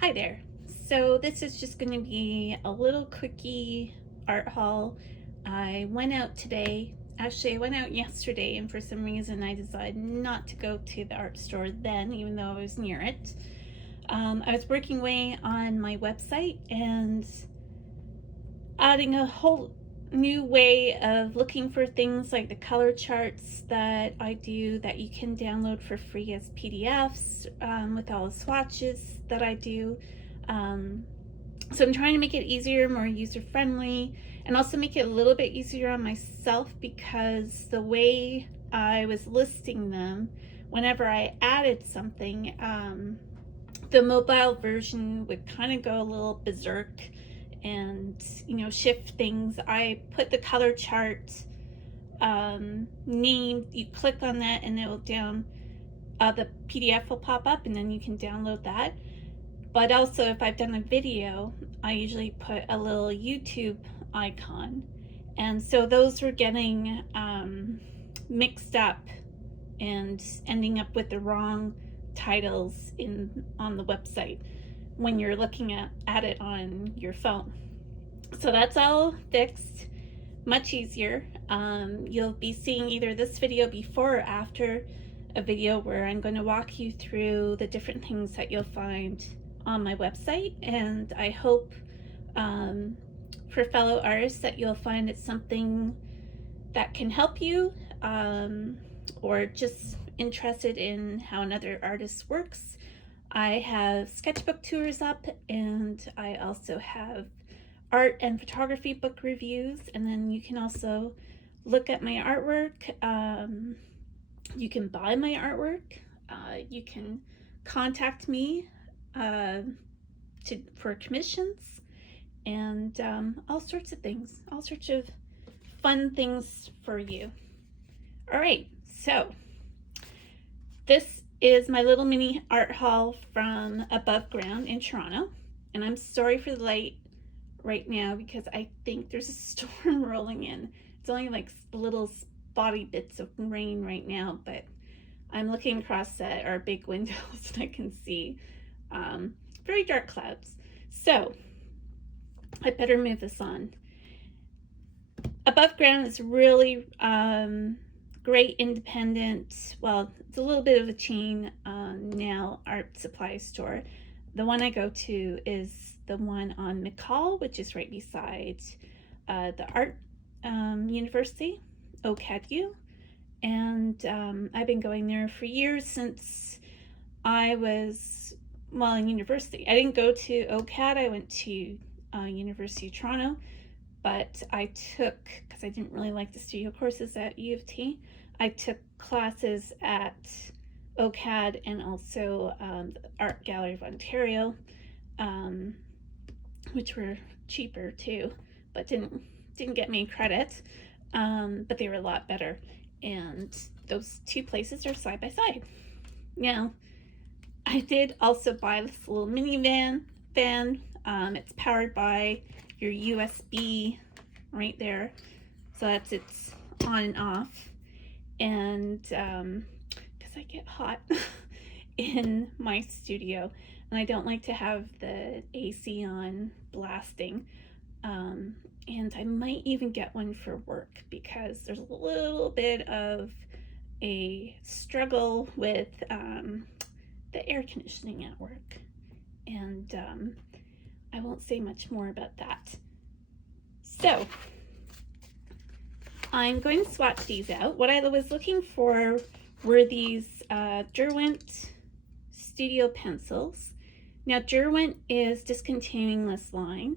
Hi there. So this is just going to be a little quickie art haul. I went out today. Actually, I went out yesterday, and for some reason I decided not to go to the art store then, even though I was near it. I was working away on my website and adding a whole new way of looking for things like the color charts that I do that you can download for free as PDFs, with all the swatches that I do. So I'm trying to make it easier, more user friendly, and also make it a little bit easier on myself because the way I was listing them, whenever I added something, the mobile version would kind of go a little berserk and shift things. I put the color chart name, you click on that and it will the PDF will pop up and then you can download that. But also, if I've done a video, I usually put a little YouTube icon. And so those were getting mixed up and ending up with the wrong titles on the website when you're looking at it on your phone. So that's all fixed, much easier. You'll be seeing either this video before or after a video where I'm going to walk you through the different things that you'll find on my website, and I hope for fellow artists that you'll find it's something that can help you, or just interested in how another artist works. I have sketchbook tours up, and I also have art and photography book reviews, and then you can also look at my artwork. You can buy my artwork. You can contact me for commissions, and all sorts of things, all sorts of fun things for you. All right, so this is my little mini art haul from above ground in Toronto, and I'm sorry for the light right now because I think there's a storm rolling in. It's only like little spotty bits of rain right now, but I'm looking across at our big windows and I can see very dark clouds. So I better move this on. Above ground is really great independent, well, it's a little bit of a chain now, art supply store. The one I go to is the one on McCall, which is right beside the art university, OCADU. And I've been going there for years, since I was, well, in university. I didn't go to OCAD, I went to University of Toronto, but I took, because I didn't really like the studio courses at U of T, I took classes at OCAD and also the Art Gallery of Ontario, which were cheaper too, but didn't get me credit, but they were a lot better. And those two places are side by side. Now, I did also buy this little minivan. It's powered by your USB right there, so that's its on and off. And because I get hot in my studio, and I don't like to have the AC on blasting. And I might even get one for work because there's a little bit of a struggle with the air conditioning at work. And I won't say much more about that. So I'm going to swatch these out. What I was looking for were these Derwent Studio pencils. Now, Derwent is discontinuing this line,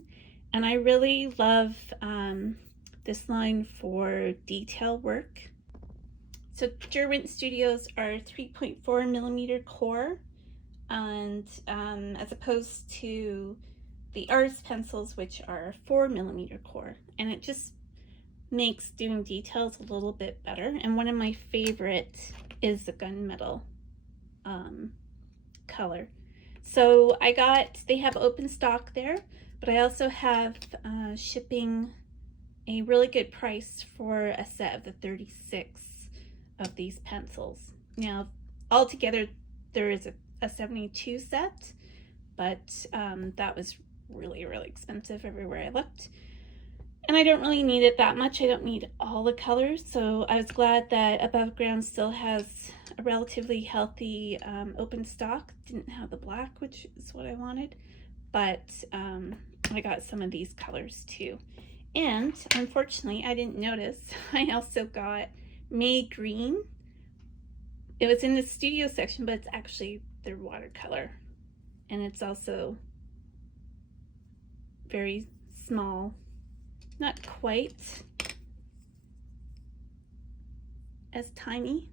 and I really love this line for detail work. So Derwent Studios are 3.4 millimeter core, and as opposed to the artist pencils, which are 4 millimeter core, and it just makes doing details a little bit better. And one of my favorite is the gunmetal color. So they have open stock there, but I also have shipping a really good price for a set of the 36 of these pencils. Now, altogether, there is a 72 set, but that was really, really expensive everywhere I looked. And I don't really need it that much. I don't need all the colors, so I was glad that Above Ground still has a relatively healthy open stock. Didn't have the black, which is what I wanted, but I got some of these colors too. And unfortunately, I didn't notice, I also got May Green. It was in the studio section, but it's actually their watercolor. And it's also very small, not quite as tiny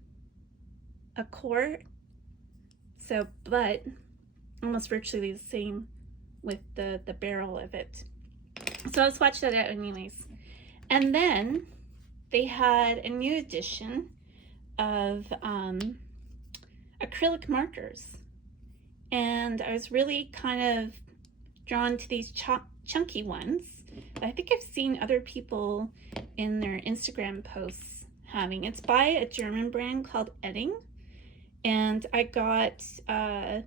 a quart, so, but almost virtually the same with the barrel of it. So I'll swatch that out anyways. And then they had a new edition of acrylic markers, and I was really kind of drawn to these chunky ones. I think I've seen other people in their Instagram posts having. It's by a German brand called Edding, and I got the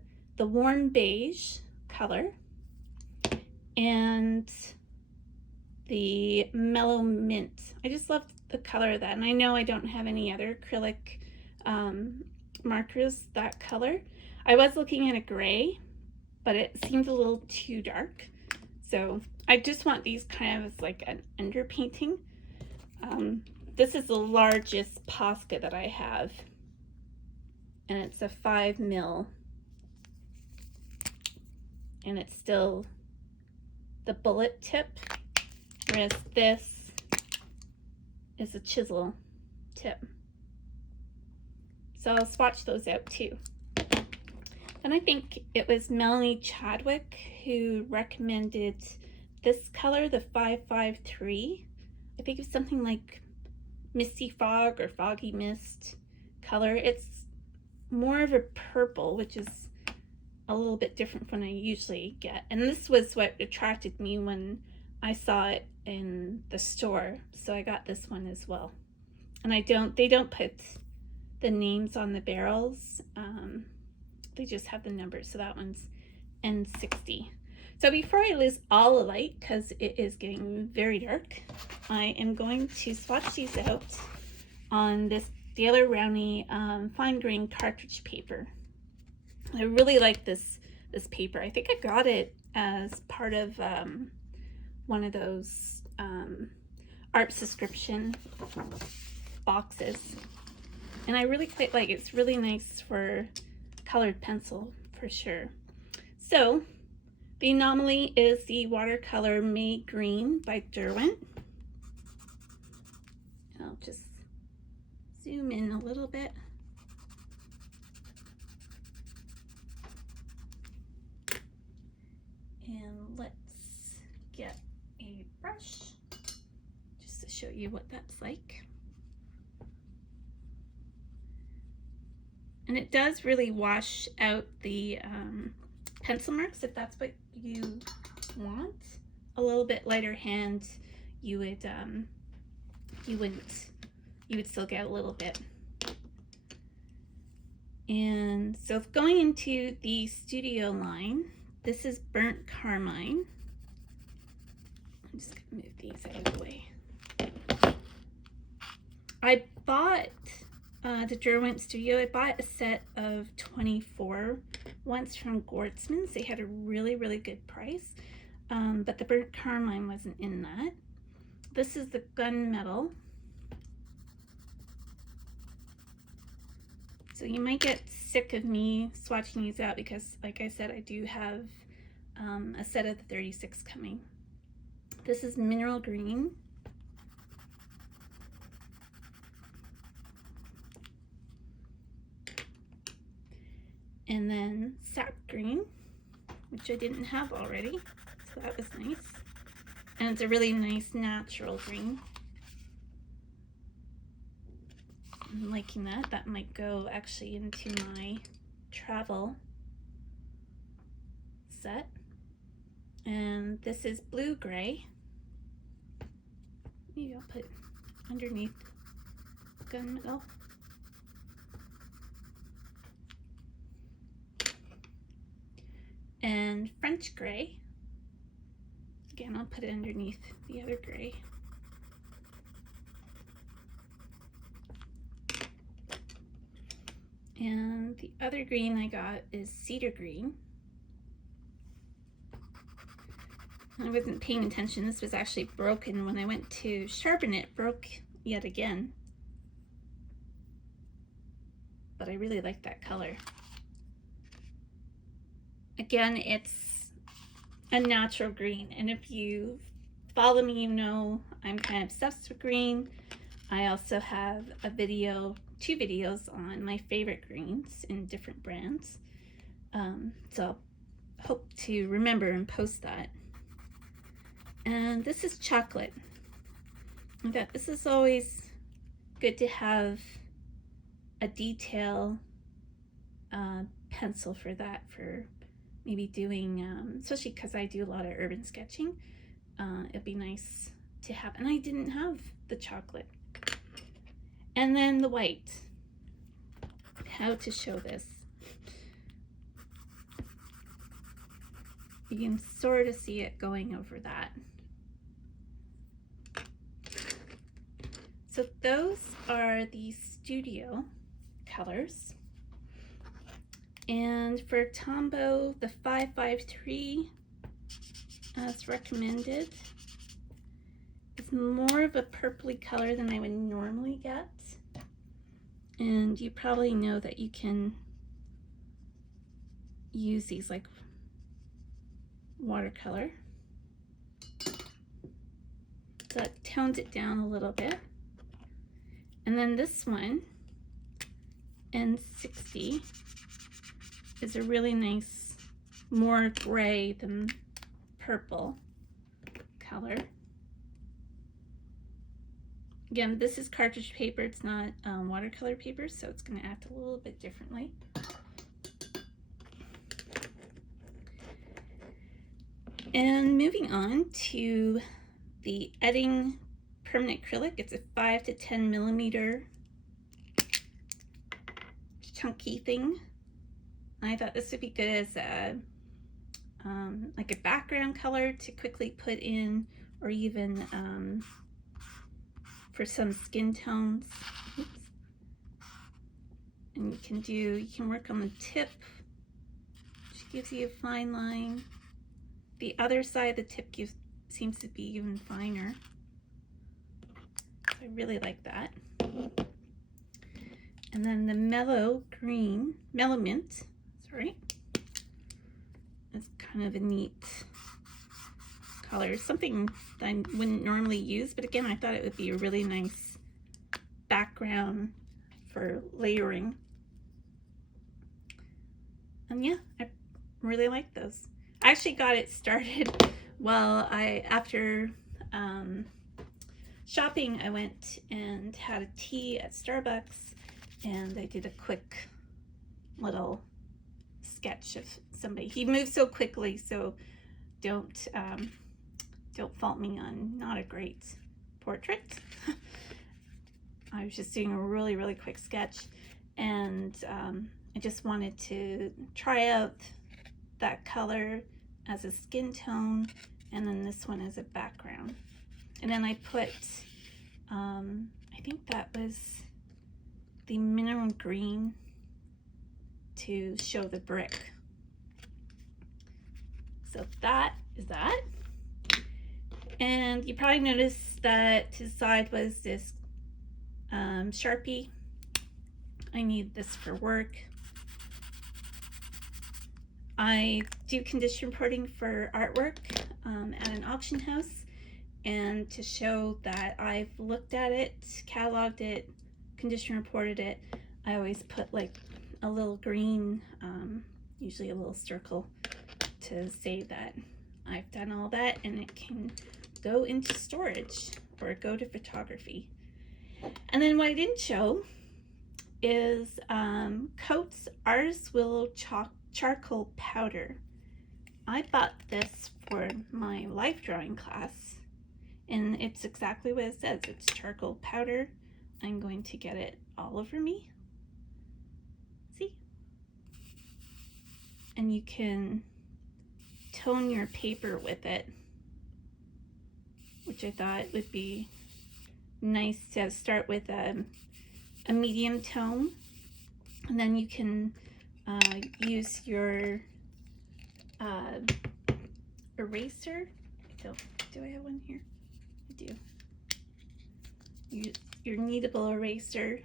warm beige color and the mellow mint. I just love the color of that, and I know I don't have any other acrylic markers that color. I was looking at a gray, but it seemed a little too dark, so I just want these kind of as like an underpainting. This is the largest Posca that I have, and it's a 5 mil, and it's still the bullet tip, whereas this is a chisel tip. So I'll swatch those out too. And I think it was Melanie Chadwick who recommended this color, the 553. I think it's something like Misty Fog or Foggy Mist color. It's more of a purple, which is a little bit different from what I usually get. And this was what attracted me when I saw it in the store. So I got this one as well. And they don't put the names on the barrels. They just have the numbers. So that one's N60. So before I lose all the light, because it is getting very dark, I am going to swatch these out on this Daler Rowney fine grain cartridge paper. I really like this paper. I think I got it as part of one of those art subscription boxes, and I really quite like it. It's really nice for colored pencil for sure. So the Anomaly is the watercolor May Green by Derwent. I'll just zoom in a little bit. And let's get a brush just to show you what that's like. And it does really wash out the pencil marks if that's what you want. A little bit lighter hand, you would still get a little bit. And so going into the Studio line, this is Burnt Carmine. I'm just gonna move these out of the way. I bought the Derwent Studio. I bought a set of 24 once from Gortzman's. They had a really, really good price, but the Burnt Carmine wasn't in that. This is the Gunmetal. So you might get sick of me swatching these out because, like I said, I do have a set of the 36 coming. This is Mineral Green. And then Sap Green, which I didn't have already, so that was nice. And it's a really nice natural green. I'm liking that. That might go actually into my travel set. And this is Blue Gray. Maybe I'll put underneath Gunmetal. And orange gray. Again, I'll put it underneath the other gray. And the other green I got is cedar green. I wasn't paying attention. This was actually broken when I went to sharpen it. Broke yet again. But I really like that color. Again, it's a natural green. And if you follow me, you know I'm kind of obsessed with green. I also have a video, 2 videos on my favorite greens in different brands. So I hope to remember and post that. And this is chocolate. I thought this is always good to have a detail pencil for that, for maybe doing, especially because I do a lot of urban sketching. It'd be nice to have, and I didn't have the chocolate. And then the white. How to show this. You can sort of see it going over that. So those are the studio colors. And for Tombow, the 553, as recommended, is more of a purpley color than I would normally get. And you probably know that you can use these like watercolor. So that tones it down a little bit. And then this one, N60, is a really nice, more gray than purple color. Again, this is cartridge paper, it's not watercolor paper, so it's going to act a little bit differently. And moving on to the Edding permanent acrylic. It's a 5 to 10 millimeter chunky thing. I thought this would be good as a like a background color to quickly put in, or even for some skin tones. Oops. And you can work on the tip, which gives you a fine line. The other side, the tip seems to be even finer. So I really like that. And then the mellow mint, sorry. It's kind of a neat color, something that I wouldn't normally use, but again, I thought it would be a really nice background for layering. And yeah, I really like those. I actually got it started after shopping, I went and had a tea at Starbucks, and I did a quick little sketch of somebody. He moved so quickly, so don't fault me on not a great portrait. I was just doing a really, really quick sketch, and I just wanted to try out that color as a skin tone, and then this one as a background. And then I put, I think that was the mineral green to show the brick. So that is that. And you probably noticed that to the side was this Sharpie. I need this for work. I do condition reporting for artwork at an auction house, and to show that I've looked at it, cataloged it, condition reported it, I always put like a little green, usually a little circle, to say that I've done all that and it can go into storage or go to photography. And then what I didn't show is Coats Artist Willow charcoal powder. I bought this for my life drawing class, and it's exactly what it says. It's charcoal powder. I'm going to get it all over me. See? And you can tone your paper with it, which I thought would be nice to start with a medium tone, and then you can use your eraser. Do I have one here? I do. Use your kneadable eraser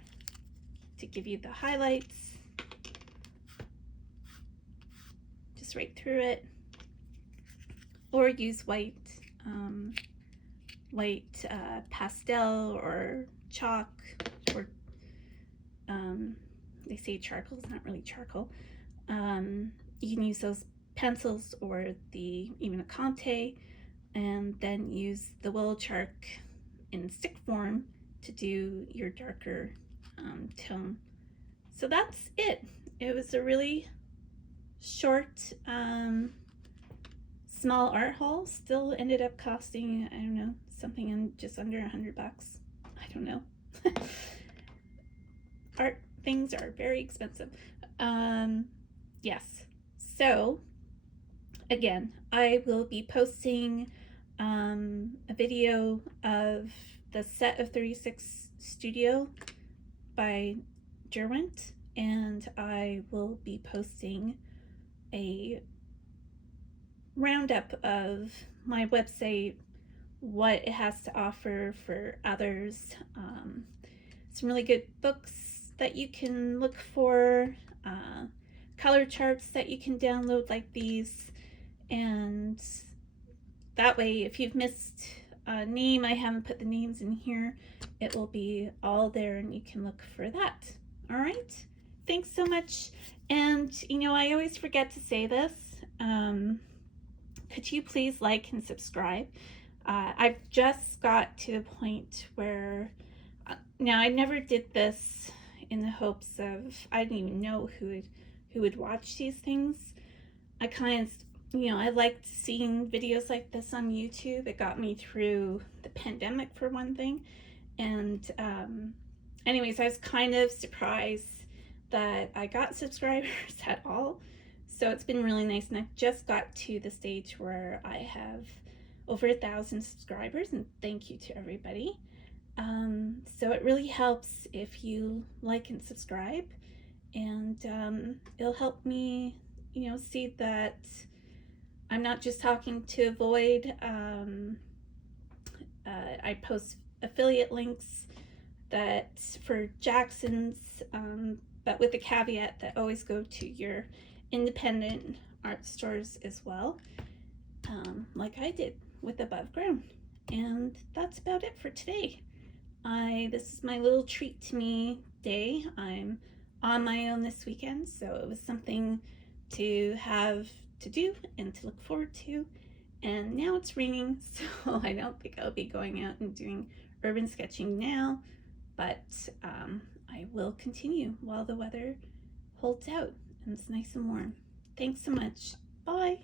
to give you the highlights. Just right through it, or use white pastel or chalk, or they say charcoal. It's not really charcoal. You can use those pencils or even a Conte, and then use the willow chalk in stick form to do your darker tone. So that's it. It was a really short, small art haul. Still ended up costing, I don't know, something just under $100. I don't know. Art things are very expensive. Yes. So again, I will be posting a video of the set of 36 Studio by Derwent, and I will be posting a roundup of my website, what it has to offer for others, some really good books that you can look for, color charts that you can download like these, and that way if you've missed a name, I haven't put the names in here, it will be all there and you can look for that. All right, thanks so much. And you know, I always forget to say this, could you please like and subscribe? I've just got to a point where now I never did this in the hopes of, I didn't even know who would watch these things. I kind of, you know, I liked seeing videos like this on YouTube. It got me through the pandemic for one thing. And anyways, I was kind of surprised that I got subscribers at all. So it's been really nice, and I've just got to the stage where I have over 1,000 subscribers, and thank you to everybody. So it really helps if you like and subscribe, and it'll help me, you know, see that I'm not just talking to avoid. I post affiliate links that for Jackson's, but with the caveat that always go to your independent art stores as well, like I did with Above Ground. And that's about it for today. This is my little treat to me day. I'm on my own this weekend, so it was something to have to do and to look forward to. And now it's raining, so I don't think I'll be going out and doing urban sketching now, but I will continue while the weather holds out and it's nice and warm. Thanks so much. Bye.